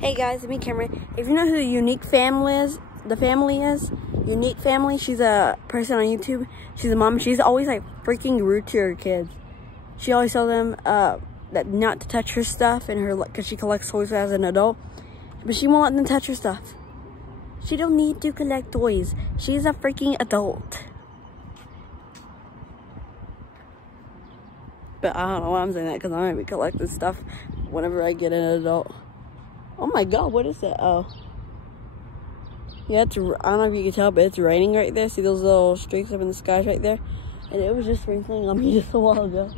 Hey guys, it's me Cameron. If you know who the Unique Family is, Unique Family, she's a person on YouTube. She's a mom. She's always like freaking rude to her kids. She always tells them that not to touch her stuff and her, because she collects toys as an adult, but she won't let them touch her stuff. She don't need to collect toys. She's a freaking adult. But I don't know why I'm saying that, because I'm gonna be collecting stuff whenever I get an adult. Oh my god, what is that? Oh. Yeah, I don't know if you can tell, but it's raining right there. See those little streaks up in the skies right there? And it was just sprinkling on me just a while ago.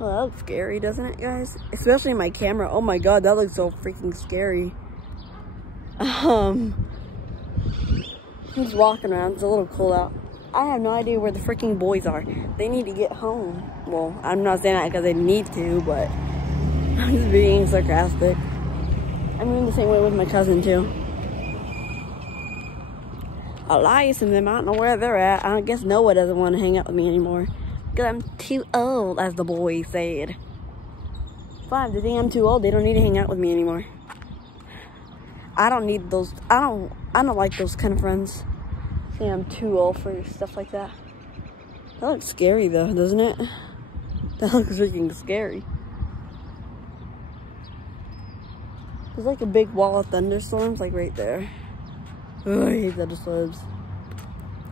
Oh, that looks scary, doesn't it, guys? Especially my camera. Oh my god, that looks so freaking scary. I'm just walking around. It's a little cool out. I have no idea where the freaking boys are. They need to get home. Well, I'm not saying that because they need to, but I'm just being sarcastic. I'm doing the same way with my cousin, too. Elias and them, I don't know where they're at. I guess Noah doesn't want to hang out with me anymore. Because I'm too old, as the boys said. Fine, they think I'm too old. They don't need to hang out with me anymore. I don't need those. I don't like those kind of friends. Say I'm too old for stuff like that. That looks scary, though, doesn't it? That looks freaking scary. There's like a big wall of thunderstorms, like right there. Oh, I hate thunderstorms.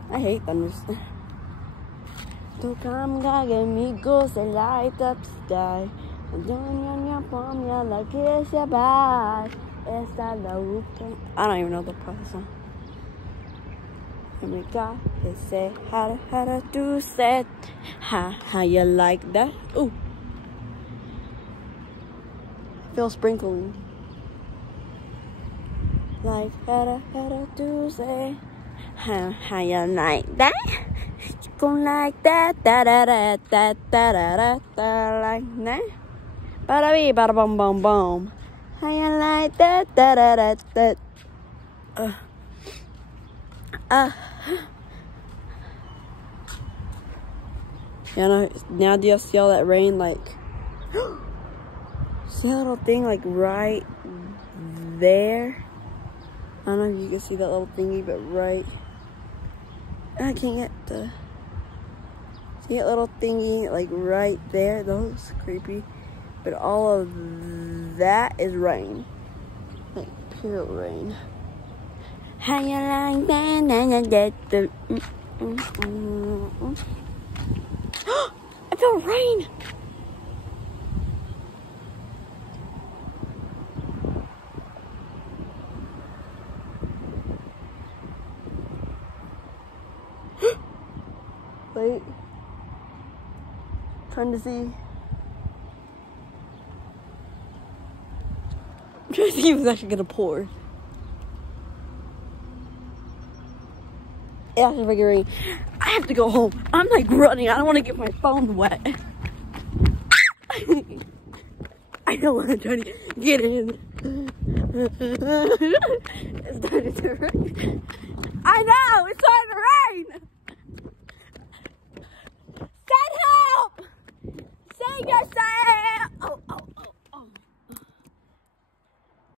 I hate thunderstorms. Tocam gagamigos, they light up the sky. I don't even know the part of the song. And we got to say, how to do set. How you like that? Ooh. I feel sprinkling. Like how to do say, how you like that? You gon' like that, da da da da da da da, like that. Bada bee, bada boom boom boom. How you like that, da da da da. Yeah, now do you see all that rain? Like, see that little thing, like right there? I don't know if you can see that little thingy, but right. I can't get the. See that little thingy, like right there? That looks creepy. But all of that is rain. Like pure rain. How you like that? I feel rain! Wait. Trying to see. I'm trying to see if it's actually gonna pour. It's actually freaking raining. I have to go home. I'm like running. I don't want to get my phone wet. I don't want to try to get in. It's starting to rain. I know! It's starting to rain! Send help! Save yourself!